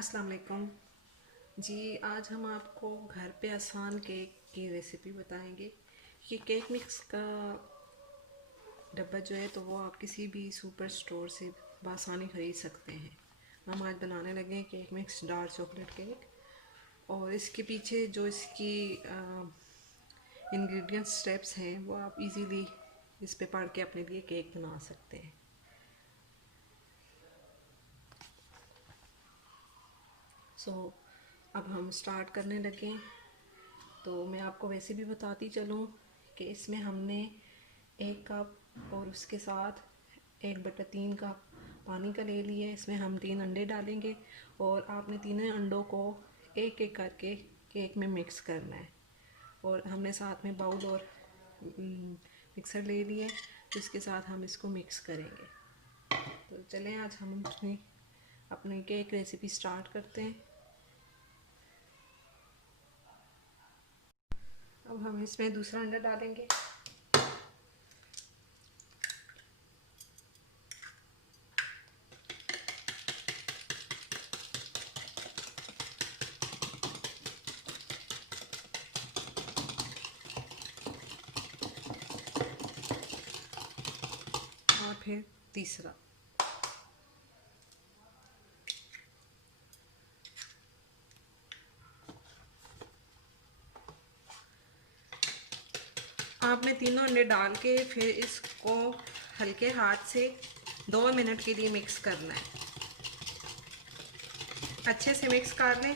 अस्सलाम वालेकुम जी। आज हम आपको घर पे आसान केक की रेसिपी बताएंगे कि केक मिक्स का डब्बा जो है तो वो आप किसी भी सुपर स्टोर से बआसानी ख़रीद सकते हैं। हम आज बनाने लगे हैं cake mix dark chocolate cake, और इसके पीछे जो इसकी इंग्रेडिएंट स्टेप्स हैं वो आप इजीली इस पे पढ़ के अपने लिए केक बना सकते हैं। अब हम स्टार्ट करने लगे। तो मैं आपको वैसे भी बताती चलूँ कि इसमें हमने 1 कप और उसके साथ 1/3 कप पानी का ले लिया है। इसमें हम 3 अंडे डालेंगे और आपने तीनों अंडों को एक एक करके केक में मिक्स करना है। और हमने साथ में बाउल और मिक्सर ले लिया है, जिसके साथ हम इसको मिक्स करेंगे। तो चलें आज हम अपनी केक रेसिपी स्टार्ट करते हैं। अब हम इसमें दूसरा अंडा डालेंगे। और फिर तीसरा। आपने तीनों अंडे डाल के फिर इसको हल्के हाथ से 2 मिनट के लिए मिक्स करना है। अच्छे से मिक्स कर लें।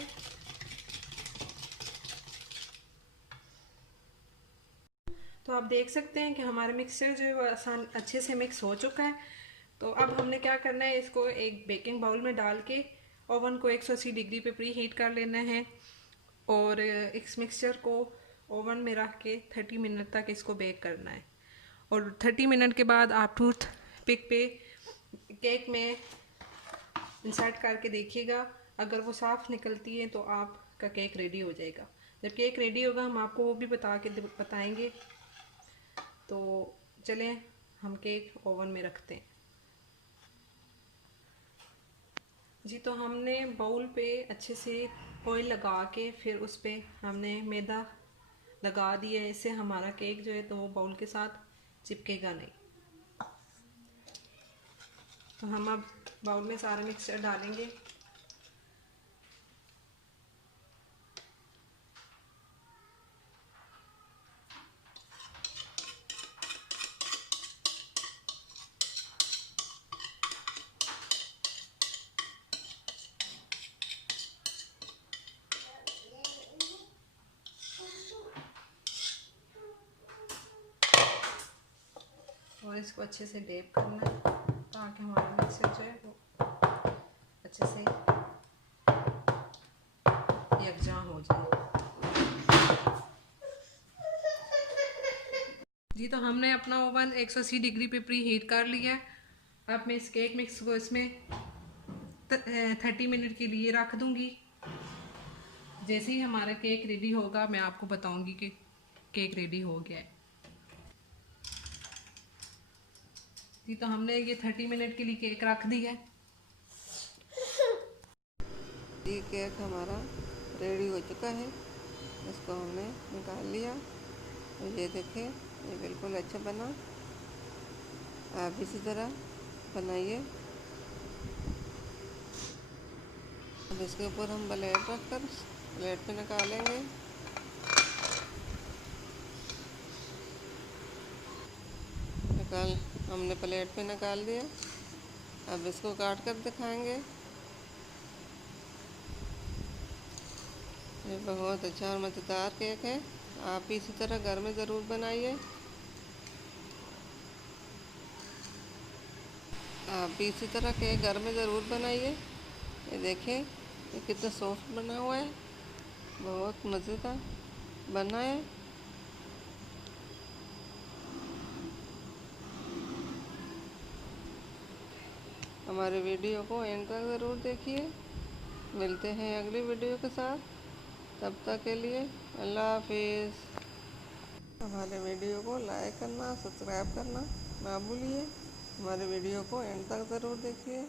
तो आप देख सकते हैं कि हमारा मिक्सचर जो है वो आसान अच्छे से मिक्स हो चुका है। तो अब हमने क्या करना है, इसको एक बेकिंग बाउल में डाल के ओवन को 180 डिग्री पे प्री हीट कर लेना है। और इस मिक्सचर को ओवन में रख के 30 मिनट तक इसको बेक करना है। और 30 मिनट के बाद आप टूथ पिक पे केक में इंसर्ट करके देखिएगा। अगर वो साफ़ निकलती है तो आपका केक रेडी हो जाएगा। जब केक रेडी होगा हम आपको वो भी बताएंगे। तो चलें हम केक ओवन में रखते हैं जी। तो हमने बाउल पे अच्छे से ऑयल लगा के फिर उस पर हमने मैदा लगा दिया है। इससे हमारा केक जो है तो वो बाउल के साथ चिपकेगा नहीं। तो हम अब बाउल में सारा मिक्सचर डालेंगे। और इसको अच्छे से डैप करना है ताकि हमारा मिक्सचर जो है वो अच्छे से यकजा हो जाए जी। तो हमने अपना ओवन 180 डिग्री पे प्री हीट कर लिया है। अब मैं इस केक मिक्स को इसमें 30 मिनट के लिए रख दूंगी। जैसे ही हमारा केक रेडी होगा मैं आपको बताऊंगी कि केक रेडी हो गया है जी। तो हमने ये 30 मिनट के लिए केक रख दिया है। ये केक हमारा रेडी हो चुका है। इसको हमने निकाल लिया। तो ये देखें, ये बिल्कुल अच्छा बना। आप इसी तरह बनाइए। अब इसके ऊपर हम प्लेट रखकर प्लेट पे निकालेंगे। हमने प्लेट पे निकाल दिया। अब इसको काट कर दिखाएंगे। ये बहुत अच्छा और मज़ेदार केक है। आप इसी तरह घर में ज़रूर बनाइए। आप इसी तरह केक घर में ज़रूर बनाइए। ये देखें, ये कितना सॉफ्ट बना हुआ है, बहुत मज़ेदार बना है। हमारे वीडियो को एंड तक ज़रूर देखिए। मिलते हैं अगली वीडियो के साथ। तब तक के लिए अल्लाह हाफिज़। हमारे वीडियो को लाइक करना, सब्सक्राइब करना ना भूलिए। हमारे वीडियो को एंड तक ज़रूर देखिए।